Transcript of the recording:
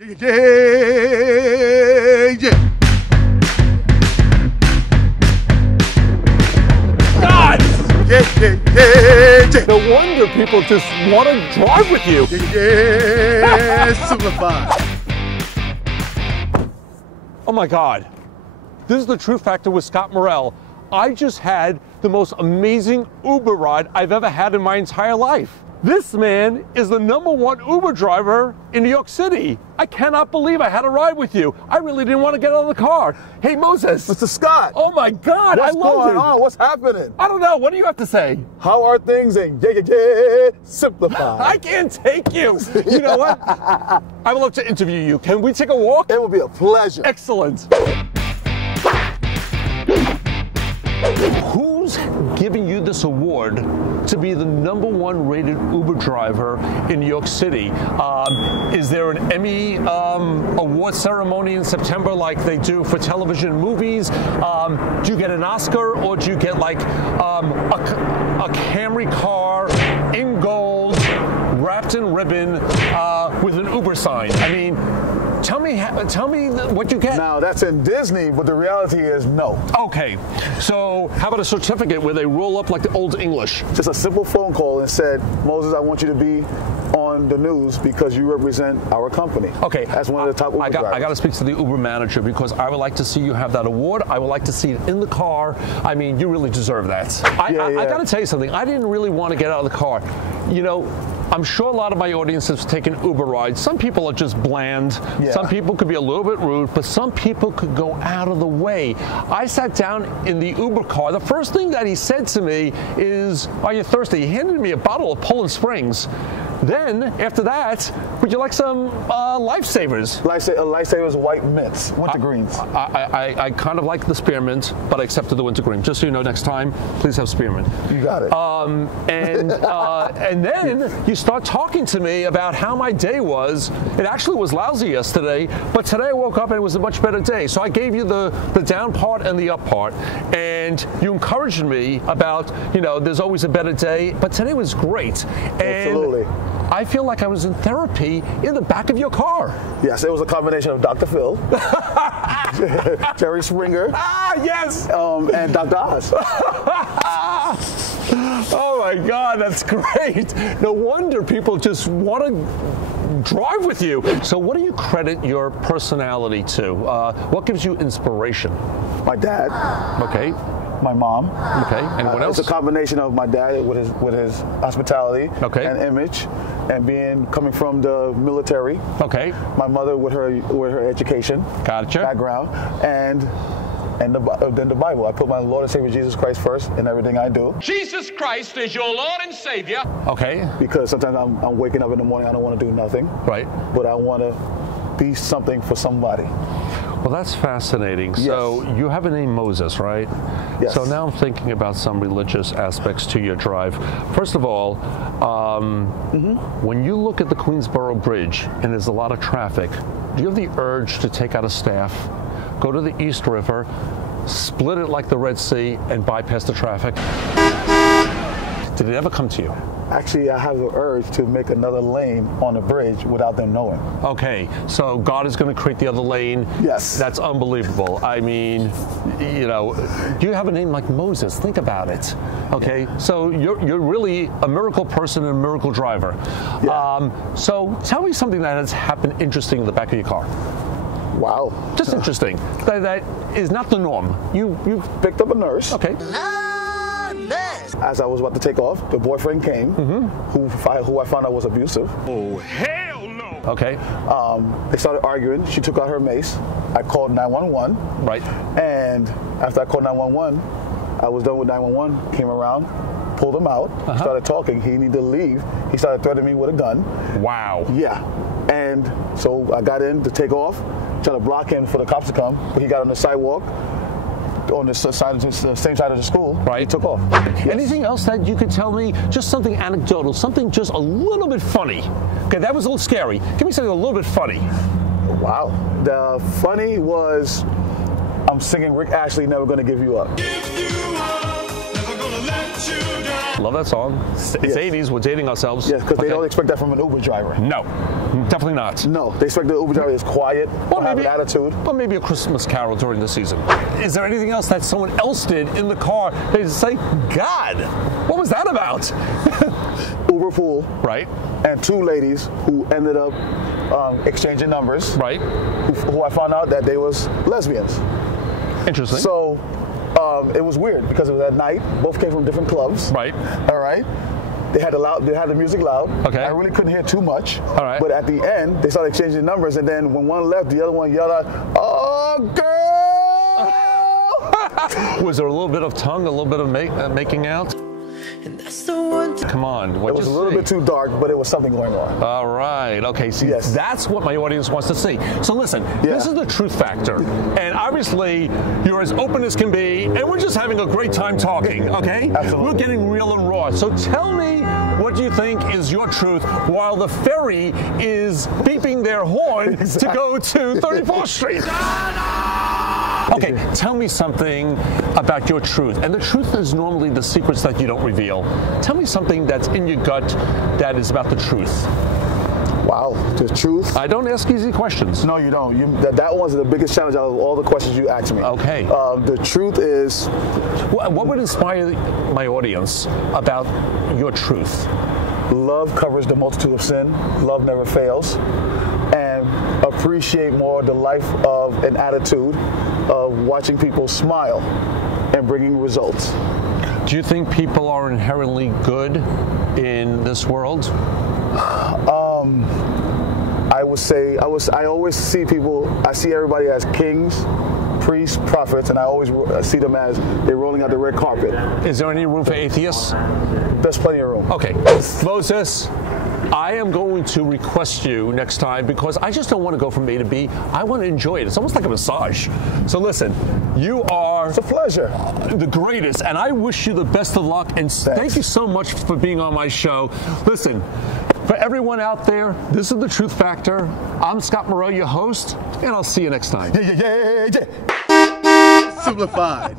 Yeah, yeah. God! Yeah. No wonder people just want to drive with you. Yeah, simplify. Oh my God. This is the True Factor with Scott Morrell. I just had the most amazing Uber ride I've ever had in my entire life. This man is the #1 Uber driver in New York City. I cannot believe I had a ride with you. I really didn't want to get out of the car. Hey, Moses. Mr. Scott. Oh my God, What's I love going it. on? What's happening? I don't know. What do you have to say? How are things in yeah, simplify? I can't take you. You know what? I would love to interview you. Can we take a walk? It will be a pleasure. Excellent. Who's giving you this award to be the #1 rated Uber driver in New York City? Is there an Emmy award ceremony in September like they do for television and movies? Do you get an Oscar, or do you get like a Camry car in gold, wrapped in ribbon, with an Uber sign? I mean, tell me what you get. Now, that's in Disney, but the reality is no. Okay, so how about a certificate where they roll up like the Old English? Just a simple phone call and said, Moses, I want you to be on the news because you represent our company. Okay. As one of the top Uber drivers. I got to speak to the Uber manager because I would like to see you have that award. I would like to see it in the car. I mean, you really deserve that. I got to tell you something. I didn't really want to get out of the car. You know, I'm sure a lot of my audience has taken Uber rides. Some people are just bland. Yeah. Some people could be a little bit rude, but some people could go out of the way. I sat down in the Uber car. The first thing that he said to me is, "Are you thirsty?" He handed me a bottle of Poland Springs. Then, after that, would you like some Lifesavers? Lifesavers white mints, winter greens. I kind of like the spearmint, but I accepted the winter green. Just so you know, next time, please have spearmint. You got it. And then you start talking to me about how my day was. It actually was lousy yesterday, but today I woke up and it was a much better day. So I gave you the down part and the up part, and you encouraged me about, you know, there's always a better day, but today was great. And Absolutely. I feel like I was in therapy in the back of your car. Yes, it was a combination of Dr. Phil, Jerry Springer, Yes! and Dr. Oz. Oh my God, that's great. No wonder people just want to drive with you. So what do you credit your personality to? What gives you inspiration? My dad. Okay. My mom. Okay. Anyone else? It's a combination of my dad with his hospitality and image, and coming from the military. Okay. My mother with her education background, and then the Bible. I put my Lord and Savior Jesus Christ first in everything I do. Jesus Christ is your Lord and Savior. Okay. Because sometimes I'm waking up in the morning, I don't want to do nothing. Right. But I want to be something for somebody. Well, that's fascinating. Yes. So you have a name Moses, right? Yes. So now I'm thinking about some religious aspects to your drive. First of all, when you look at the Queensboro Bridge and there's a lot of traffic, do you have the urge to take out a staff, go to the East River, split it like the Red Sea, and bypass the traffic? Did it ever come to you? Actually, I have the urge to make another lane on the bridge without them knowing. Okay, so God is going to create the other lane. Yes. That's unbelievable. I mean, you know, you have a name like Moses. Think about it. Okay, so you're really a miracle person and a miracle driver. Yeah. So tell me something that has happened interesting in the back of your car. Wow. Just interesting. That is not the norm. You Picked up a nurse. Okay. As I was about to take off, the boyfriend came, who I found out was abusive. Oh, hell no. Okay. They started arguing. She took out her mace. I called 911. Right. And after I called 911, I was done with 911, came around, pulled him out, started talking. He needed to leave. He started threatening me with a gun. Wow. Yeah. And so I got in to take off, trying to block him for the cops to come, but he got on the sidewalk, on the same side of the school. Right. He took off. Anything else that you could tell me? Just something anecdotal, something just a little bit funny. Okay, that was a little scary. Give me something a little bit funny. Wow. The funny was, I'm singing Rick Astley, Never Gonna Give You Up. Give you up, never gonna let you down. Love that song. It's Yes. 80s. We're dating ourselves. Yes, because they Okay. don't expect that from an Uber driver. No, definitely not. No, they expect the Uber driver is quiet, or have an attitude. Or maybe a Christmas carol during the season. Is there anything else that someone else did in the car? They just say, God, what was that about? Uber pool, Right, and two ladies who ended up exchanging numbers. right. Who I found out that they was lesbians. Interesting. So it was weird because it was at night. Both came from different clubs. Right. All right. They had the music loud. Okay. I really couldn't hear too much. All right. But at the end, they started exchanging numbers, and then when one left, the other one yelled out, "Oh, girl!" Was there a little bit of tongue, a little bit of making out? And that's the one. Come on, what It was a little bit too dark, but it was something going on. All right. Okay. See, Yes. that's what my audience wants to see. So listen, this is the truth factor, and obviously you're as open as can be, and we're just having a great time talking. Okay. Absolutely. We're getting real and raw. So tell me what you think is your truth, while the ferry is beeping their horn to go to 34th Street. Okay, tell me something about your truth. And the truth is normally the secrets that you don't reveal. Tell me something that's in your gut that is about the truth. Wow, the truth. I don't ask easy questions. No, you don't. That was the biggest challenge out of all the questions you asked me. Okay. The truth is, What would inspire my audience about your truth? love covers the multitude of sin. Love never fails. And appreciate more the life of an attitude of watching people smile and bringing results. Do you think people are inherently good in this world? I would say I always see people. I see everybody as kings, priests, prophets, and I always see them as they're rolling out the red carpet. Is there any room for atheists? There's plenty of room. Okay, Moses, I am going to request you next time because I just don't want to go from A to B. I want to enjoy it. It's almost like a massage. So listen, you are It's a pleasure. the greatest, and I wish you the best of luck. And thank you so much for being on my show. Listen, for everyone out there, this is the Truth Factor. I'm Scott Morrell, your host, and I'll see you next time. Yeah. Simplified.